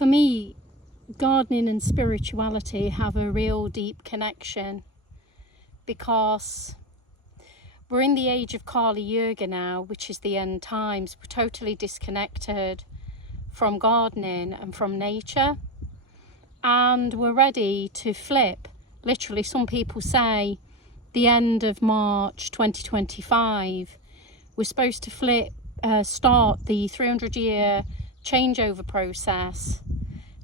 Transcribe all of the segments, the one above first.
For me, gardening and spirituality have a real deep connection, because we're in the age of Kali Yuga now, which is the end times. We're totally disconnected from gardening and from nature, and we're ready to flip. Literally, some people say the end of March 2025, we're supposed to start the 300-year changeover process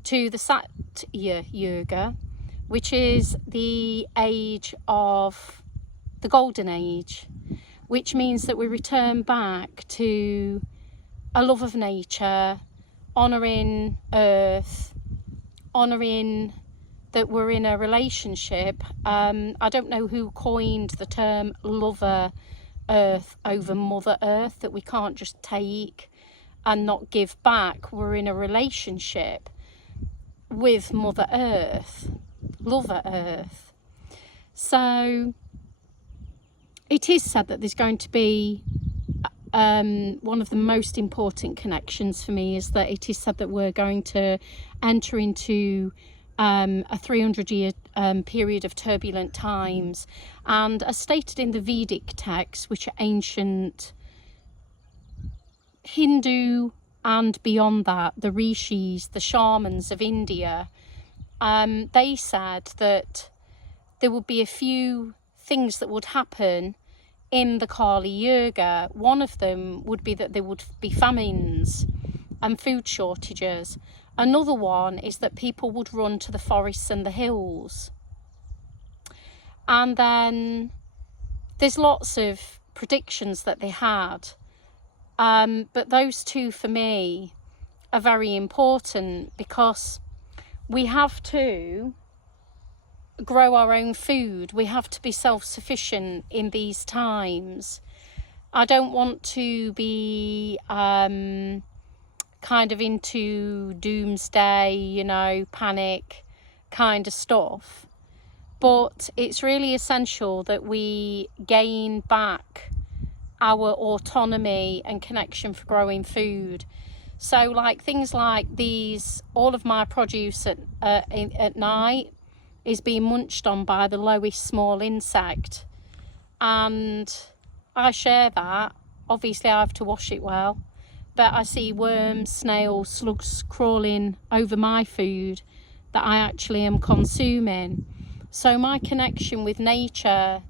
to the Satya Yuga, which is the age of the golden age, which means that we return back to a love of nature, honouring earth, honouring that we're in a relationship. I don't know who coined the term lover earth over mother earth, that we can't just take and not give back. We're in a relationship with mother earth, lover earth. So it is said that there's going to be one of the most important connections for me is that it is said that we're going to enter into a 300-year period of turbulent times. And as stated in the Vedic texts, which are ancient Hindu and beyond that, the rishis, the shamans of India, they said that there would be a few things that would happen in the Kali Yuga. One of them would be that there would be famines and food shortages. Another one is that people would run to the forests and the hills. And then there's lots of predictions that they had. But those two for me are very important, because we have to grow our own food. We have to be self-sufficient in these times. I don't want to be kind of into doomsday, panic kind of stuff. But it's really essential that we gain back our autonomy and connection for growing food. So like things like these, all of my produce at night is being munched on by the lowest small insect, and I share that. Obviously I have to wash it well, but I see worms, snails, slugs crawling over my food that I actually am consuming. So my connection with nature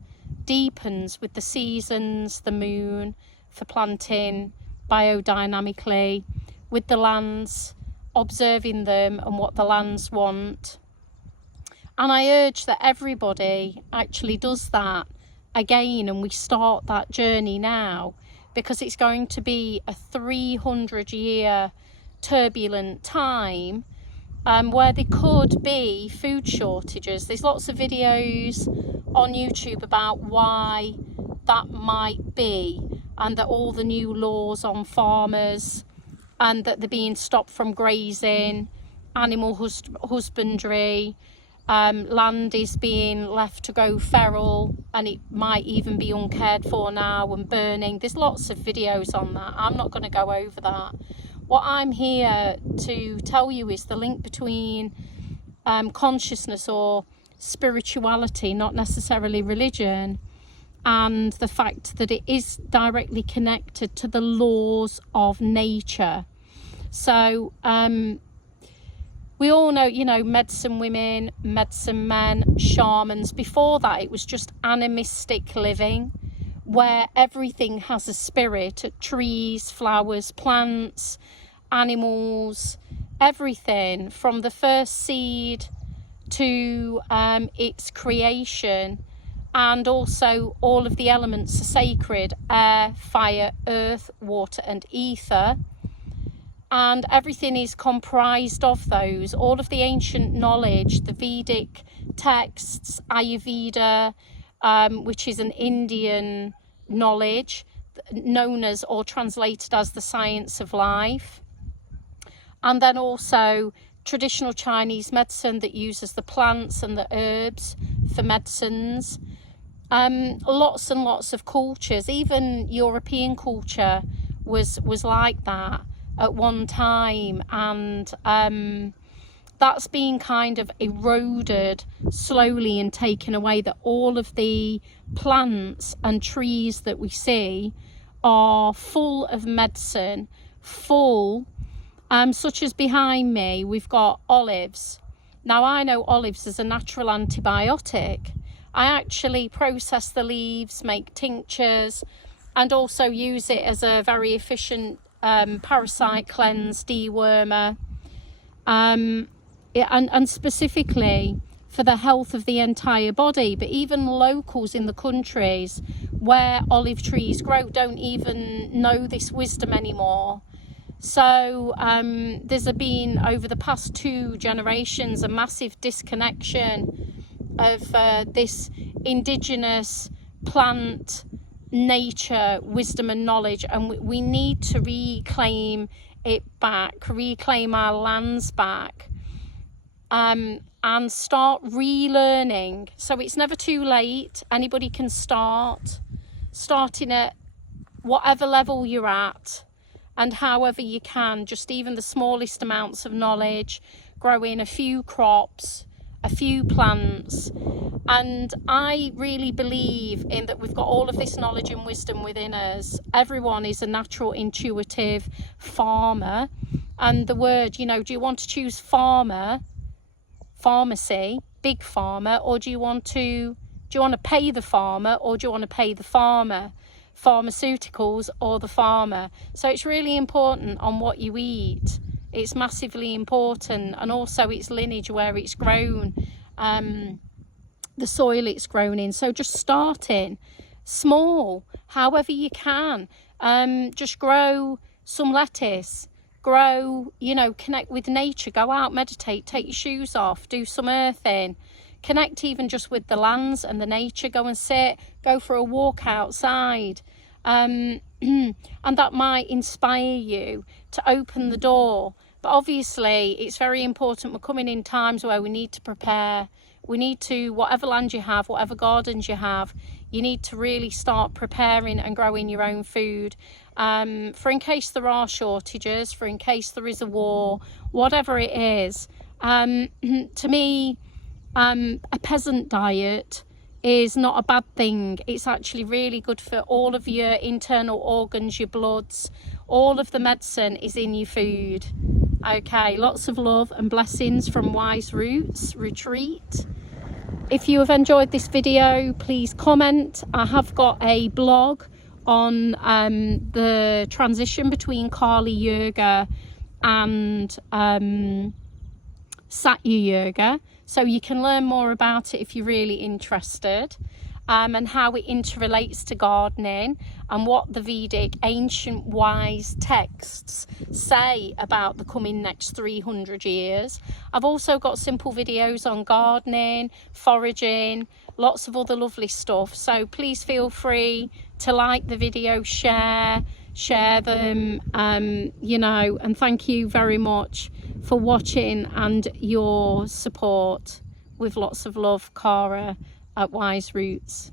deepens with the seasons, the moon, for planting biodynamically, with the lands, observing them and what the lands want. And I urge that everybody actually does that again, and we start that journey now, because it's going to be a 300-year turbulent time where there could be food shortages. There's lots of videos on YouTube about why that might be, and that all the new laws on farmers, and that they're being stopped from grazing, animal husbandry, land is being left to go feral, and it might even be uncared for now, and burning. There's lots of videos on that. I'm not going to go over that. What I'm here to tell you is the link between consciousness or spirituality, not necessarily religion, and the fact that it is directly connected to the laws of nature. So we all know, medicine women, medicine men, shamans. Before that, it was just animistic living, where everything has a spirit. Trees, flowers, plants, animals, everything from the first seed to its creation. And also all of the elements are sacred: air, fire, earth, water and ether. And everything is comprised of those. All of the ancient knowledge, the Vedic texts, Ayurveda, which is an Indian knowledge known as, or translated as, the science of life. And then also traditional Chinese medicine that uses the plants and the herbs for medicines. Lots and lots of cultures, even European culture was like that. at one time, and that's been kind of eroded slowly and taken away, that all of the plants and trees that we see are full of medicine, full, such as behind me, we've got olives. Now, I know olives is a natural antibiotic. I actually process the leaves, make tinctures, and also use it as a very efficient parasite cleanse, dewormer. And specifically for the health of the entire body. But even locals in the countries where olive trees grow don't even know this wisdom anymore. So there's been, over the past 2 generations, a massive disconnection of this indigenous plant nature wisdom and knowledge, and we need to reclaim it back, reclaim our lands back, and start relearning. So it's never too late. Anybody can starting at whatever level you're at, and however you can, just even the smallest amounts of knowledge, growing a few crops, a few plants. And I really believe in that we've got all of this knowledge and wisdom within us. Everyone is a natural intuitive farmer, and the word, you know, do you want to choose farmer, pharmacy, big pharma, or do you want to pay the farmer, or do you want to pay the farmer, pharmaceuticals, or the farmer? So it's really important on what you eat. It's massively important, and also its lineage, where it's grown, the soil it's grown in. So just starting small, however you can. Just grow some lettuce, grow, you know, connect with nature, go out, meditate, take your shoes off, do some earthing, connect even just with the lands and the nature, go and sit, go for a walk outside. And that might inspire you to open the door. But obviously it's very important, we're coming in times where we need to prepare. We need to, whatever land you have, whatever gardens you have, you need to really start preparing and growing your own food, for in case there are shortages, for in case there is a war, whatever it is. To me, a peasant diet is not a bad thing. It's actually really good for all of your internal organs, your bloods. All of the medicine is in your food. Okay, lots of love and blessings from Wise Roots Retreat. If you have enjoyed this video, please comment. I have got a blog on the transition between Kali Yoga and Satya Yoga, so you can learn more about it if you're really interested, and how it interrelates to gardening, and what the Vedic ancient wise texts say about the coming next 300 years. I've also got simple videos on gardening, foraging, lots of other lovely stuff. So please feel free to like the video, share them, you know, and thank you very much for watching and your support. With lots of love, Cara at Wise Roots.